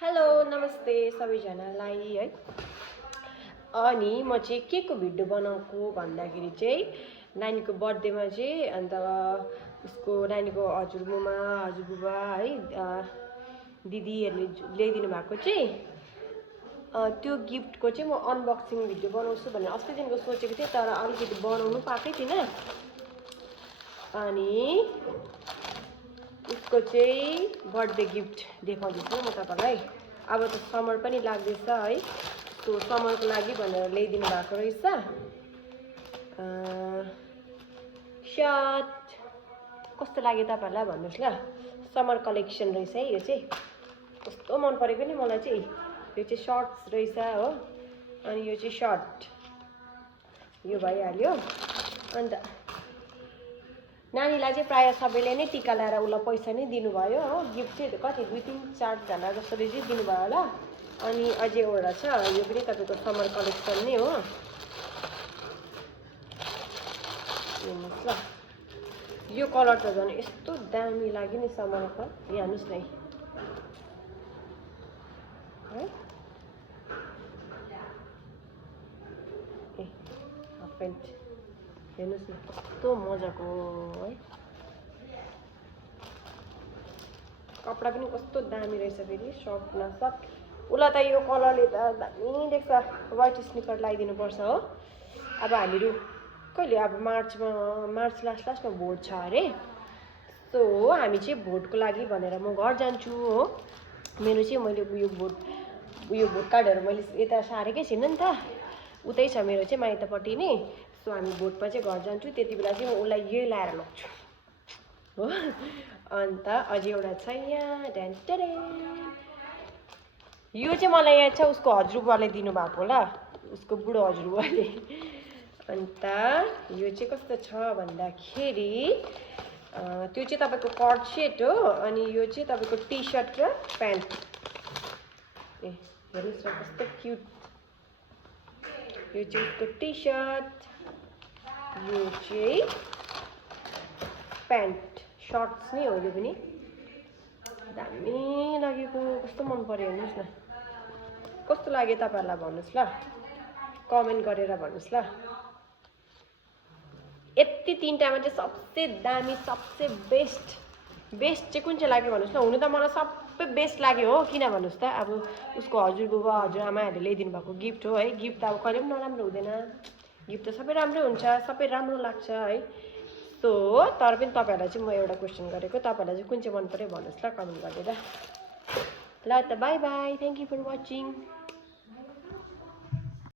Hello नमस्ते सबैजनालाई है। अनि म चाहिँ के को भिडियो बनाउँछु भन्दाखेरि चाहिँ नानीको बर्थडेमा चाहिँ अन्त उसको नानीको हजुरमुमा हजुरबुबा है दिदीहरूले ल्याइदिनु भएको चाहिँ त्यो गिफ्टको चाहिँ म अनबक्सिङ भिडियो बनाउँछु भनेर अस्तिदेखिको सोचेको थिएँ, तर अलिकति बनाउनु पाएकै थिइनँ। अनि उसको चाहिँ बर्थडे गिफ्ट देखाउँदैछु म तपाईलाई। अब त समर पनि लाग्दैछ है, त्यो समरको लागि भनेर ल्याइदिनु भएको रहेछ सर्ट। कस्तो लाग्यो तपाईहरुलाई भन्नुस् ल। समर कलेक्सन रहेछ है, यो चाहिँ कस्तो मन परेको नि मलाई चाहिँ। यो चाहिँ सर्ट्स रहेछ हो, अनि यो चाहिँ सर्ट यो भइहाल्यो। अन्त नानीलाई चाहिँ प्रायः सबैले नै टिका लाएर उसलाई पैसा नै दिनुभयो हो। गिफ्ट चाहिँ कति 2-3-4 जना जसरी चाहिँ दिनुभयो होला। अनि अझै एउटा छ, यो पनि तपाईको समर कलेक्सन नै हो। हेर्नुस् ल, यो कलर त झन् यस्तो दामी लाग्यो नि समरको। हेर्नुस् न है, ए हाफ प्यान्ट हेर्नुस् न कस्तो मजाको है। कपडा पनि कस्तो दामी रहेछ, फेरि सफ्ट न सफ्ट। उसलाई त यो कलरले त दामी देख्छ। व्हाइट स्निकर लगाइदिनु पर्छ हो। अब हामीहरू कहिले अब मार्च लास्टमा भोट छ अरे। सो हामी चाहिँ भोटको लागि भनेर म घर जान्छु हो। मेरो चाहिँ मैले उयो भोट कार्डहरू मैले यता सारेकै छैन नि त, उतै छ मेरो चाहिँ माइतपट्टि नै। सो हामी भोटमा चाहिँ घर जान्छु, त्यति बेला चाहिँ म उसलाई यही लाएर लग्छु हो। अन्त अझै एउटा छ यहाँ, यो चाहिँ मलाई याद छ उसको हजुरबुवाले दिनुभएको होला, उसको बुढो हजुरबुवाले। अन्त यो चाहिँ कस्तो छ भन्दाखेरि त्यो चाहिँ तपाईको कर्ड सेट हो। अनि यो चाहिँ तपाईको टी सर्ट र प्यान्ट। ए हेर्नुस् न कस्तो क्युट। यो चाहिँ उसको टी सर्ट, यो चाहिँ प्यान्ट सर्ट्स नै हो। यो पनि दामी लागेको, कस्तो मन पर्यो हेर्नुस् न। कस्तो लाग्यो तपाईहरुलाई भन्नुस् ल, कमेन्ट गरेर भन्नुस् ल। यति तीनटामा चाहिँ सबसे दामी सबसे बेस्ट चाहिँ कुन चाहिँ लाग्यो भन्नुस् ल। हुनु त मलाई सबै बेस्ट लाग्यो हो, किन भन्नुस् त। अब उसको हजुरबुबा हजुरआमाहरूले ल्याइदिनु भएको गिफ्ट हो है। गिफ्ट त अब कहिले पनि नराम्रो हुँदैन, गिफ्ट त सबै राम्रै हुन्छ, सबै राम्रो लाग्छ है। सो तर पनि तपाईहरुलाई चाहिँ म एउटा क्वेसन गरेको, तपाईहरुलाई चाहिँ कुन चाहिँ मन पर्यो भन्नुस् ल कमेन्ट गरेर। ल त bye bye, thank you for watching.